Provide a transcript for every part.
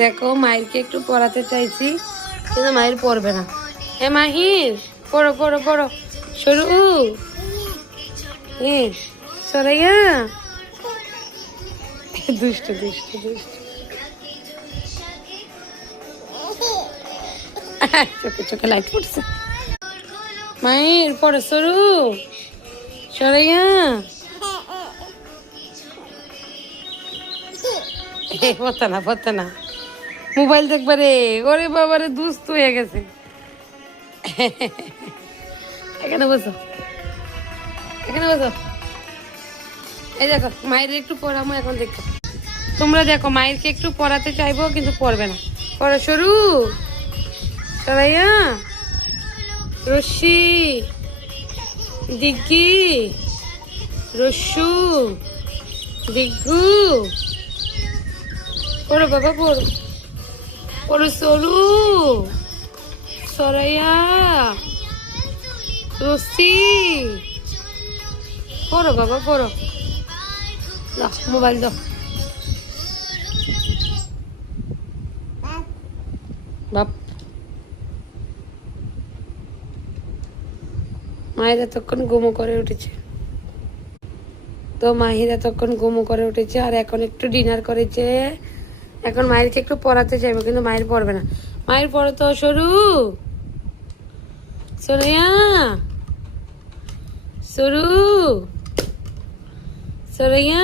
দেখো মায়েরকে একটু পড়াতে চাইছি কিন্তু মায়ের পড়বে না। এ মাহির পড়ো পড়ো পড়ো শুরু সরাইয়া দুষ্ট দুষ্ট দুষ্ট চোখে চোখে লাইট পড়ছে। মায়ের পড়ো শুরু সরাইয়া পড়তে না পড়তে না মোবাইল দেখবে রে। ওরে বাবারে দুষ্ট হয়ে গেছে। এখানে বসো এখানে বসো। এই দেখো মায়ের একটু পড়ামো এখন দেখো। তোমরা দেখো মায়েরকে একটু পড়াতে চাইবো কিন্তু পড়বে না। পড়া শুরু সরাইয়া রশ্মি দিগ্গি রস্যু দিগ্গু পড়ো বাবা পড়ো পড়ো সরু সরাইয়া রশ্মি পড়ো বাবা পড়ো। দাও মোবাইল দাও। বাপ মায়ের এতক্ষণ গুমো করে উঠেছে। তো মাহির এতক্ষণ গুমো করে উঠেছে আর এখন একটু ডিনার করেছে। এখন মায়েরকে একটু পড়াতে চাইবো কিন্তু মায়ের পড়বে না। মায়ের পড়ো তো সরু সোনিয়া সরু সরাইয়া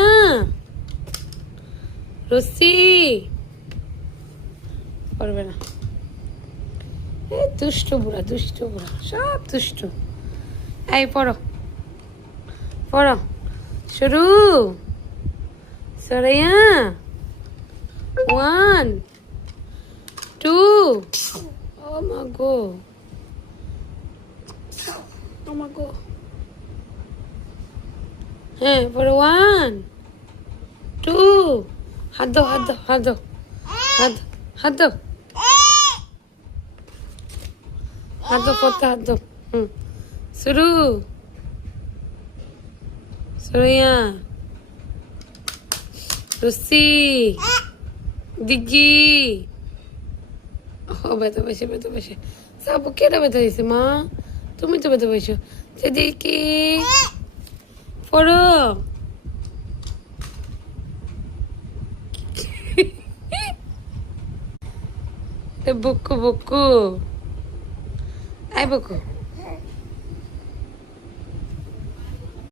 রশ্মি পড়বে না। দুষ্ট বুড়া সব দুষ্ট। এই পড়ো পড়ো শুরু সরাইয়া 1 2 ও মা গো ও মা গো। হ্যাঁ পড়ো 1 2 হাত দাও হাত দাও হাত দাও হাত হাত দাও হাত দাও পড়তে হাত দাও। শুরু সরাইয়া রশ্মি দিগ্গি। ও ব্যথা পেয়েছে সাবু কেটে ব্যথা দিয়েছে মা তুমি তো ব্যথা পেয়েছো। দিগ্গি পড়ো বুকু বুকু আই বুকু